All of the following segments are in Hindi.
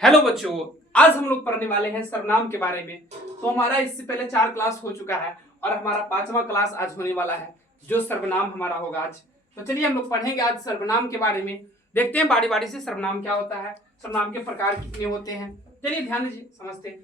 हेलो बच्चों, आज हम लोग पढ़ने वाले हैं सर्वनाम के बारे में। तो हमारा इससे पहले 4 क्लास हो चुका है और हमारा 5वां क्लास आज होने वाला है, जो सर्वनाम हमारा होगा आज। तो चलिए हम लोग पढ़ेंगे आज सर्वनाम के बारे में। देखते हैं बारी बारी से सर्वनाम क्या होता है, सर्वनाम के प्रकार कितने होते हैं। चलिए ध्यान दीजिए, समझते हैं।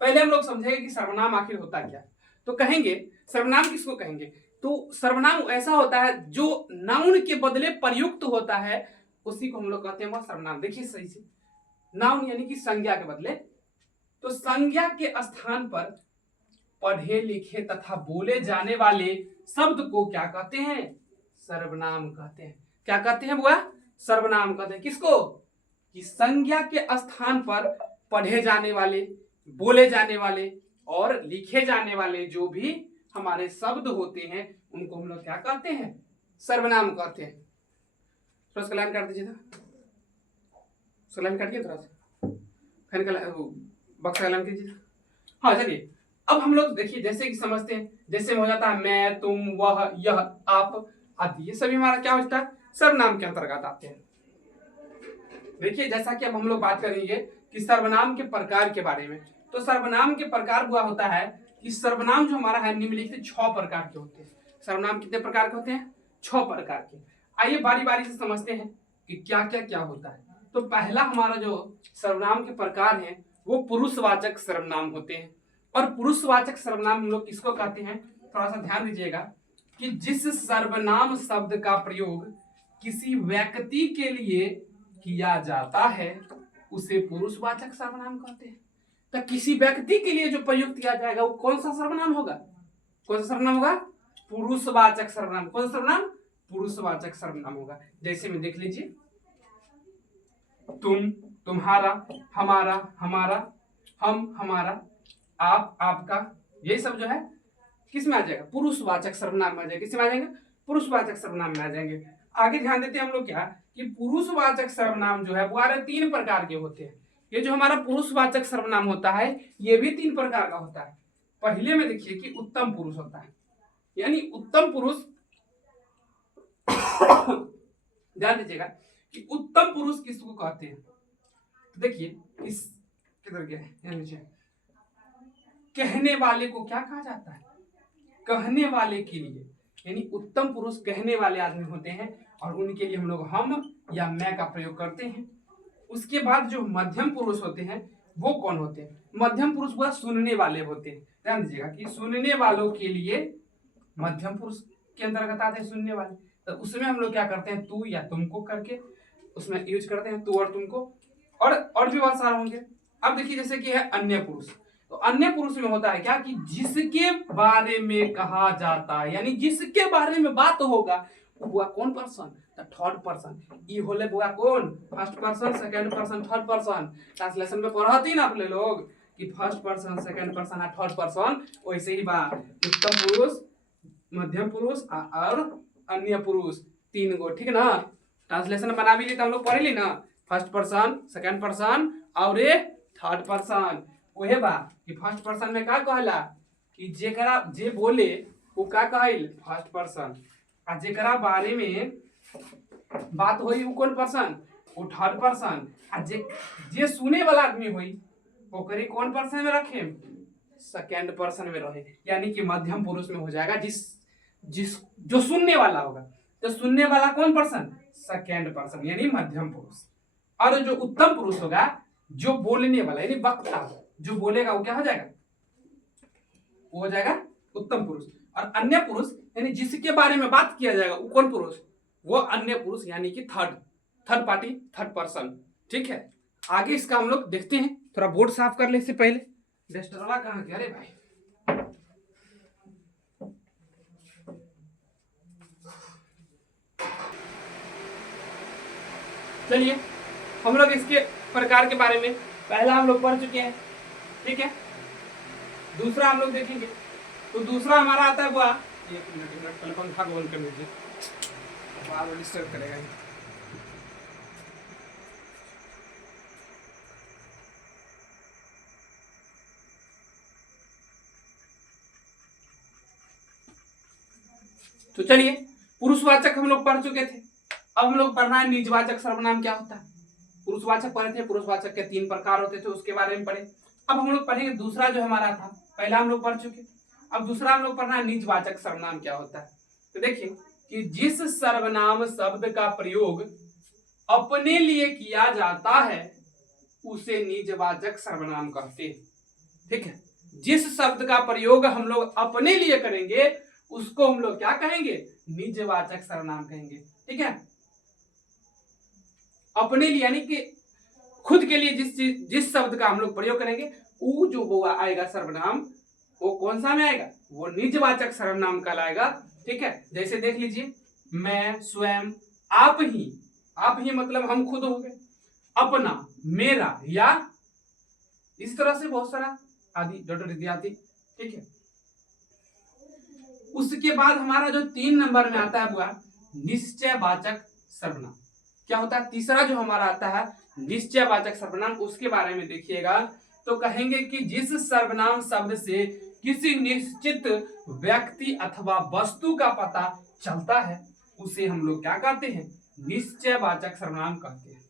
पहले हम लोग समझेंगे कि सर्वनाम आखिर होता क्या। तो कहेंगे सर्वनाम किसको कहेंगे, तो सर्वनाम ऐसा होता है जो नाउन के बदले प्रयुक्त होता है, उसी को हम लोग कहते हैं वह सर्वनाम। देखिए सही से, नाउन यानी कि संज्ञा के बदले, तो संज्ञा के स्थान पर पढ़े लिखे तथा बोले जाने वाले शब्द को क्या कहते हैं, सर्वनाम कहते हैं। क्या कहते हैं बुआ, सर्वनाम कहते हैं। किसको, कि संज्ञा के स्थान पर पढ़े जाने वाले, बोले जाने वाले और लिखे जाने वाले जो भी हमारे शब्द होते हैं उनको हम लोग क्या कहते हैं, सर्वनाम कहते हैं। थोड़ा सा लाइन काट दीजिए, लाइन काटिए, थोड़ा सा फैन का बक्स का लाइन कीजिए। हाँ चलिए, अब हम लोग देखिए जैसे कि समझते हैं, जैसे हो जाता है मैं, तुम, वह, यह, आप आदि, ये सभी हमारा क्या होता है, सर्वनाम के अंतर्गत आते हैं। देखिए जैसा कि अब हम लोग बात करेंगे कि सर्वनाम के प्रकार के बारे में। तो सर्वनाम के प्रकार हुआ होता है कि सर्वनाम जो हमारा है निम्नलिखित 6 प्रकार के होते हैं। सर्वनाम कितने प्रकार के होते हैं, 6 प्रकार के। आइए बारी बारी से समझते हैं कि क्या क्या क्या होता है। तो पहला हमारा जो सर्वनाम के प्रकार है वो पुरुषवाचक सर्वनाम होते हैं। और पुरुषवाचक सर्वनाम हम लोग किसको कहते हैं, थोड़ा सा ध्यान दीजिएगा, कि जिस सर्वनाम शब्द का प्रयोग किसी व्यक्ति के लिए किया जाता है उसे पुरुषवाचक सर्वनाम कहते हैं। तो किसी व्यक्ति के लिए जो प्रयुक्त किया जाएगा वो कौन सा सर्वनाम होगा, कौन सा सर्वनाम होगा, पुरुषवाचक सर्वनाम। कौन सा सर्वनाम, पुरुषवाचक सर्वनाम होगा। जैसे में देख लीजिए, तुम, तुम्हारा, हमारा, हमारा, हम, हमारा, आप, आपका, ये सब जो है किस में आ जाएगा, पुरुषवाचक सर्वनाम में आ जाएगा। किस में आ जाएंगे, पुरुषवाचक सर्वनाम में आ जाएंगे। आगे ध्यान देते हैं हम लोग क्या, कि पुरुषवाचक सर्वनाम जो है वो 3 प्रकार के होते हैं। ये जो हमारा पुरुषवाचक सर्वनाम होता है ये भी 3 प्रकार का होता है। पहले में देखिए कि उत्तम पुरुष होता है, यानी उत्तम पुरुष ध्यान दीजिएगा कि उत्तम पुरुष किसको कहते हैं। तो देखिए इस किधर गया है, नीचे, कहने वाले को क्या कहा जाता है, कहने वाले के लिए, यानी उत्तम पुरुष कहने वाले आदमी होते हैं और उनके लिए हम लोग हम या मैं का प्रयोग करते हैं। उसके बाद जो मध्यम पुरुष होते हैं वो कौन होते हैं, मध्यम पुरुष वह सुनने वाले होते हैं। ध्यान दीजिएगा कि सुनने वालों के लिए मध्यम पुरुष के अंतर्गत आते हैं सुनने वाले। तो उसमें हम लोग क्या करते हैं, तू या तुमको करके उसमें यूज करते हैं, तू और तुमको, और भी बहुत सारे होंगे। अब देखिए जैसे कि है अन्य पुरुष। तो अन्य पुरुष में होता है क्या, कि जिसके बारे में कहा जाता है, यानी जिसके बारे में बात होगा वो कौन पर्सन, थर्ड पर्सन। ई होले बुआ कौन, first person, second person, third person. Translation में पढ़ती ना अपने लोग कि फर्स्ट पर्सन, सेकंड पर्सन और थर्ड पर्सन, वैसे ही बा उत्तम पुरुष, मध्यम पुरुष और अन्य पुरुष, 3 गो, ठीक ना। ट्रांसलेशन बना भी ली तो हम लोग पढ़े ली ना, फर्स्ट पर्सन, सेकंड पर्सन और थर्ड पर्सन। वही बा कि फर्स्ट पर्सन में का कहला, कि जेकरा जे बोले वो का कहल, फर्स्ट पर्सन। आ जेकरा बारे में बात होई वो कौन पर्सन, वो थर्ड पर्सन। आ जे सुने वाला आदमी होई ओकरी कौन पर्सन में रखे, सेकंड पर्सन में रहे, यानी कि मध्यम पुरुष में हो जाएगा। जिस जो सुनने वाला होगा, तो सुनने वाला कौन पर्सन, सेकंड पर्सन यानी मध्यम पुरुष। और जो उत्तम पुरुष होगा, जो बोलने वाला यानी वक्ता जो बोलेगा वो क्या हो जाएगा, वो हो जाएगा उत्तम पुरुष। और अन्य पुरुष यानी जिसके बारे में बात किया जाएगा वो कौन पुरुष, वो अन्य पुरुष यानी कि थर्ड पार्टी, थर्ड पर्सन। ठीक है, आगे इसका हम लोग देखते हैं। थोड़ा बोर्ड साफ कर ले इससे पहले, डेस्टरवा कहाँ गया रे भाई। चलिए हम लोग इसके प्रकार के बारे में पहला हम लोग पढ़ चुके हैं, ठीक है। दूसरा हम लोग देखेंगे। तो दूसरा हमारा आता है बुआ, एक मिनट पहले पंखा को बंद कर लीजिए, बार बार डिस्टर्ब करेगा। तो चलिए पुरुषवाचक हम लोग पढ़ चुके थे, अब हम लोग पढ़ना है निजवाचक सर्वनाम क्या होता है। पुरुषवाचक पढ़े थे, पुरुषवाचक के 3 प्रकार होते थे, उसके बारे में पढ़े। अब हम लोग पढ़ेंगे दूसरा जो हमारा था, पहला हम लोग पढ़ चुके, अब दूसरा हम लोग पढ़ना है निजवाचक सर्वनाम क्या होता है। तो देखिए कि जिस सर्वनाम शब्द का प्रयोग अपने लिए किया जाता है उसे निजवाचक सर्वनाम कहते हैं। ठीक है, जिस शब्द का प्रयोग हम लोग अपने लिए करेंगे उसको हम लोग क्या कहेंगे, निजवाचक सर्वनाम कहेंगे। ठीक है, अपने लिए यानी कि खुद के लिए जिस शब्द का हम लोग प्रयोग करेंगे वो जो वो आएगा सर्वनाम, वो कौन सा में आएगा, वो निजवाचक सर्वनाम कहलाएगा। ठीक है, जैसे देख लीजिए, मैं, स्वयं, आप ही मतलब हम खुद हो गए, अपना, मेरा, या इस तरह से बहुत सारा आदि डॉक्टर इत्यादि। ठीक है, उसके बाद हमारा जो 3 नंबर में आता है वो निश्चयवाचक सर्वनाम। क्या होता है तीसरा जो हमारा आता है निश्चयवाचक सर्वनाम, उसके बारे में देखिएगा। तो कहेंगे कि जिस सर्वनाम शब्द से किसी निश्चित व्यक्ति अथवा वस्तु का पता चलता है उसे हम लोग क्या कहते हैं, निश्चयवाचक सर्वनाम कहते हैं।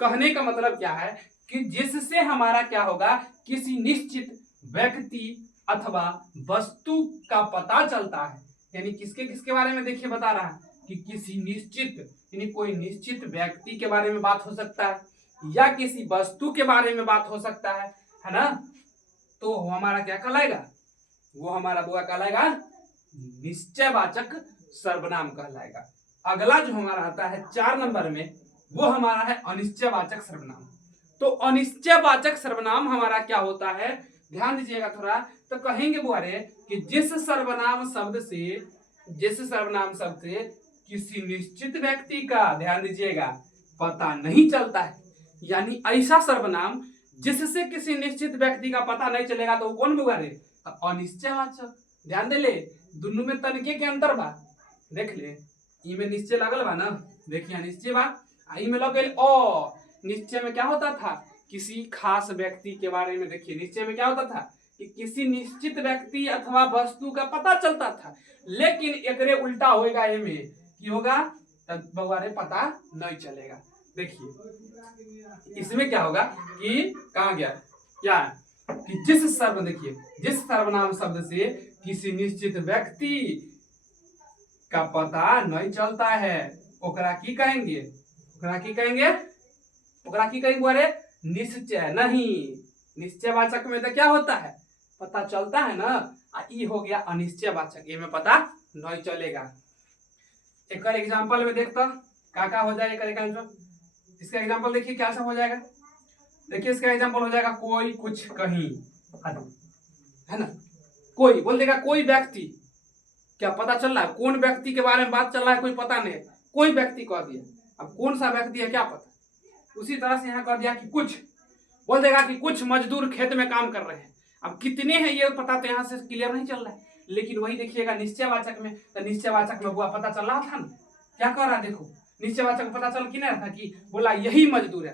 कहने का मतलब क्या है कि जिससे हमारा क्या होगा, किसी निश्चित व्यक्ति अथवा वस्तु का पता चलता है, यानी किसके किसके बारे में देखिए बता रहा है कि किसी निश्चित, यानी कोई निश्चित व्यक्ति के बारे में बात हो सकता है या किसी वस्तु के बारे में बात हो सकता है ना। तो हमारा क्या कहलाएगा, वो हमारा बुआ कहलाएगा निश्चयवाचक सर्वनाम कहलाएगा। अगला जो हमारा आता है 4 नंबर में, वो हमारा है अनिश्चयवाचक सर्वनाम। तो अनिश्चयवाचक सर्वनाम हमारा क्या होता है, ध्यान दीजिएगा थोड़ा। तो कहेंगे बुआरे कि जिस सर्वनाम शब्द से किसी निश्चित व्यक्ति का, ध्यान दीजिएगा, पता नहीं चलता है, यानी ऐसा सर्वनाम जिससे किसी निश्चित व्यक्ति का पता नहीं चलेगा तो वो कौन बुआरे, अनिश्चयवाचक। ध्यान दे ले, दोनों में तनके के अंतर बा, देख ले, ई में निश्चय लगल बा ना, देखिए निश्चय बा, आई में लगल ओ। निश्चय में क्या होता था, किसी खास व्यक्ति के बारे में, देखिए निश्चय में क्या होता था कि किसी निश्चित व्यक्ति अथवा वस्तु का पता चलता था, लेकिन एकरे उल्टा होएगा, ए में की होगा तब बवारे पता नहीं चलेगा। देखिए इसमें क्या होगा कि कहा गया क्या कि जिस सर्वनाम शब्द से किसी निश्चित व्यक्ति का पता नहीं चलता है ओकरा की कहेंगे, बोले निश्चय नहीं। निश्चयवाचक में तो क्या होता है, पता चलता है ना, ई हो गया अनिश्चयवाचक, ये में पता नहीं चलेगा। एक एग्जांपल में देखता क्या हो जाएगा, इसका एग्जांपल देखिए क्या सब हो जाएगा। देखिए इसका एग्जांपल हो जाएगा कोई कुछ कहीं, है ना, कोई बोल देगा कोई व्यक्ति, क्या पता चल रहा है कौन व्यक्ति के बारे में बात चल रहा है, कोई पता नहीं, कोई व्यक्ति कह दिया, अब कौन सा व्यक्ति है क्या पता। उसी तरह से यहाँ कह दिया कि कुछ, बोल देगा कि कुछ मजदूर खेत में काम कर रहे हैं, अब कितने हैं ये पता तो यहाँ से क्लियर नहीं चल रहा है, लेकिन वही देखिएगा निश्चयवाचक में, तो निश्चयवाचक में वो पता चल रहा था ना, क्या कह रहा है, देखो निश्चयवाचक पता चल कि नहीं रहा था कि बोला यही मजदूर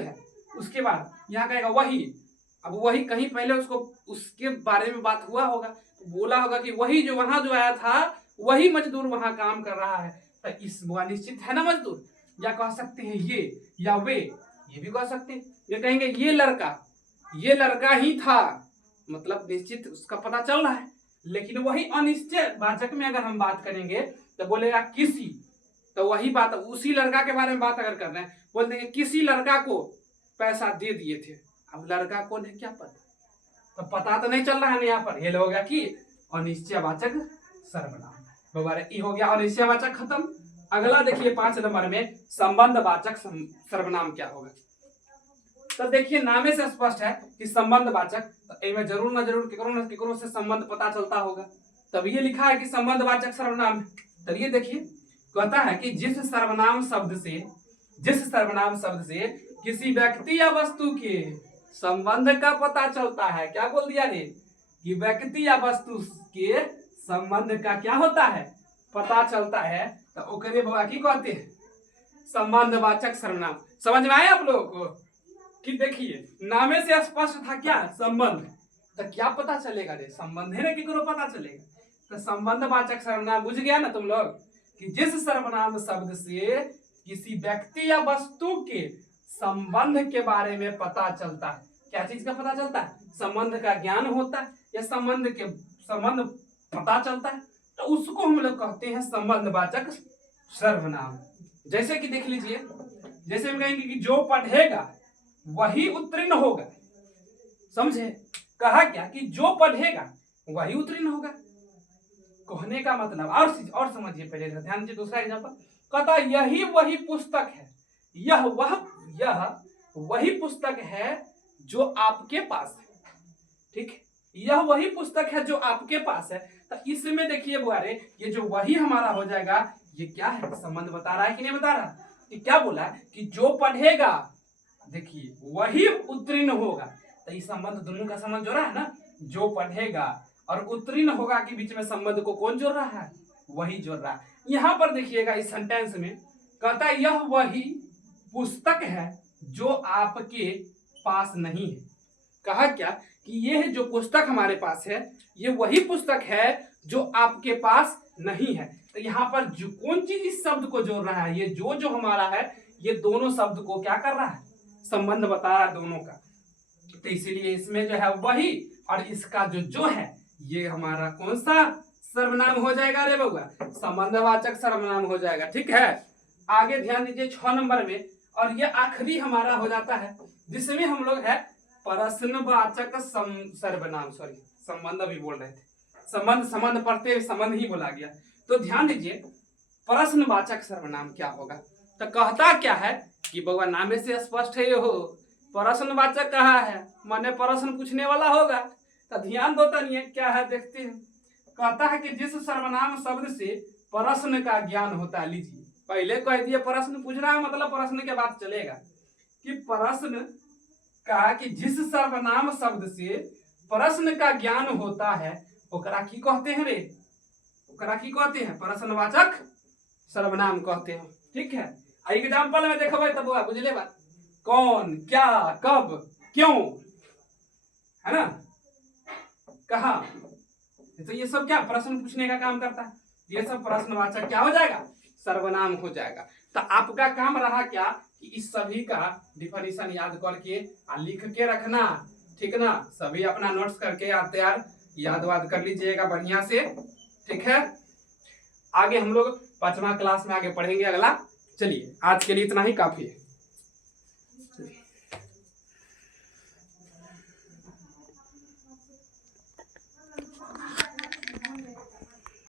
है, उसके बाद यहाँ कहेगा वही, अब वही कहीं पहले उसके बारे में बात हुआ होगा, तो बोला होगा कि वही जो वहां जो आया था वही मजदूर वहां काम कर रहा है, तो इस निश्चित है ना मजदूर। या कह सकते हैं ये या वे, ये भी कह सकते हैं, ये कहेंगे ये लड़का ही था, मतलब निश्चित उसका पता चल रहा है। लेकिन वही अनिश्चयवाचक में अगर हम बात करेंगे तो बोलेगा किसी, तो वही बात उसी लड़का के बारे में बात अगर कर रहे हैं, बोल देंगे किसी लड़का को पैसा दे दिए थे, अब लड़का कौन है क्या पता, तो पता तो नहीं चल रहा है यहाँ पर, ये हो गया कि अनिश्चयवाचक सर्वनाम। दोबारा ई हो गया अनिश्चयवाचक खत्म। अगला देखिए 5 नंबर में संबंधवाचक सर्वनाम क्या होगा। तो देखिए नामे से स्पष्ट है कि संबंधवाचक, तो इनमें जरूर ना जरूर केकरो से संबंध पता चलता होगा, तब ये लिखा है कि संबंधवाचक सर्वनाम है। तब ये देखिए कहता है कि जिस सर्वनाम शब्द से किसी व्यक्ति या वस्तु के संबंध का पता चलता है, क्या बोल दिया रे कि व्यक्ति या वस्तु के संबंध का क्या होता है, पता चलता है, तो ओकरे बाबा की कहते हैं संबंधवाचक सर्वनाम। समझ में आया आप लोगों को कि देखिए नामे से स्पष्ट था क्या संबंध, तो क्या पता चलेगा रे, संबंध है ना केकरो पता चलेगा, तो संबंधवाचक सर्वनाम बुझ गया ना तुम लोग कि जिस सर्वनाम शब्द से किसी व्यक्ति या वस्तु के संबंध के बारे में पता चलता है। क्या चीज का पता चलता है? संबंध का ज्ञान होता है या संबंध पता चलता है, तो उसको हम लोग कहते हैं संबंधवाचक सर्वनाम। जैसे कि देख लीजिए, जैसे हम कहेंगे कि जो पढ़ेगा वही उत्तीर्ण होगा। समझे? कहा क्या कि जो पढ़ेगा वही उत्तीर्ण होगा। कहने का मतलब और समझिए, पहले ध्यान दीजिए। दूसरा एग्जांपल कहता यही वही पुस्तक है, यह वही पुस्तक है जो आपके पास है। ठीक, यह वही पुस्तक है जो आपके पास है। तो इसमें देखिए बुआरे, ये जो वही हमारा हो जाएगा, ये क्या है? संबंध बता रहा है कि नहीं बता रहा? कि क्या बोला कि जो पढ़ेगा, देखिए, वही उत्तीर्ण होगा। तो इस संबंध, दोनों का संबंध जोड़ रहा है ना, जो पढ़ेगा और उत्तीर्ण होगा के बीच में संबंध को कौन जोड़ रहा है? वही जोड़ रहा है। यहां पर देखिएगा इस सेंटेंस में कहता है यह वही पुस्तक है जो आपके पास नहीं है। कहा क्या कि यह जो पुस्तक हमारे पास है, ये वही पुस्तक है जो आपके पास नहीं है। तो यहाँ पर जो कौन चीज इस शब्द को जोड़ रहा है? ये जो हमारा है, ये दोनों शब्द को क्या कर रहा है? संबंध बता रहा है दोनों का। तो इसीलिए इसमें जो है वही और इसका जो है, ये हमारा कौन सा सर्वनाम हो जाएगा रे बउआ? संबंधवाचक सर्वनाम हो जाएगा। ठीक है, आगे ध्यान दीजिए 6 नंबर में, और ये आखिरी हमारा हो जाता है जिसमें हम लोग है प्रश्नवाचक सर्वनाम। सॉरी, संबंध अभी बोल रहे थे, संबंध पढ़ते संबंध ही बोला गया। तो ध्यान दीजिए, प्रश्नवाचक सर्वनाम क्या होगा? तो कहता क्या है कि बउआ नामे से स्पष्ट है, हो प्रश्नवाचक कहा है, माने प्रश्न पूछने वाला होगा। तो ध्यान दो तनिए क्या है, देखते हैं। कहता है कि जिस सर्वनाम शब्द से प्रश्न का ज्ञान होता है। लीजिए, पहले कह दिए प्रश्न पूछ रहा है, मतलब प्रश्न के बाद चलेगा कि प्रश्न कहा कि जिस सर्वनाम शब्द से प्रश्न का ज्ञान होता है, ओकरा की कहते हैं रे? ओकरा की कहते हैं? प्रश्नवाचक सर्वनाम कहते हैं। ठीक है, एग्जाम्पल में देखो भाई, तब बुझले बात, कौन, क्या, कब, क्यों, है ना, कहा। तो ये सब क्या प्रश्न पूछने का काम करता है। ये सब प्रश्नवाचक क्या हो जाएगा? सर्वनाम हो जाएगा। तो आपका काम रहा क्या कि इस सभी का डिफिनीशन याद करके लिख के रखना। ठीक ना, सभी अपना नोट्स करके तैयार याद कर लीजिएगा बढ़िया से। ठीक है, आगे हम लोग 5वां क्लास में आगे पढ़ेंगे अगला। चलिए, आज के लिए इतना ही काफी है।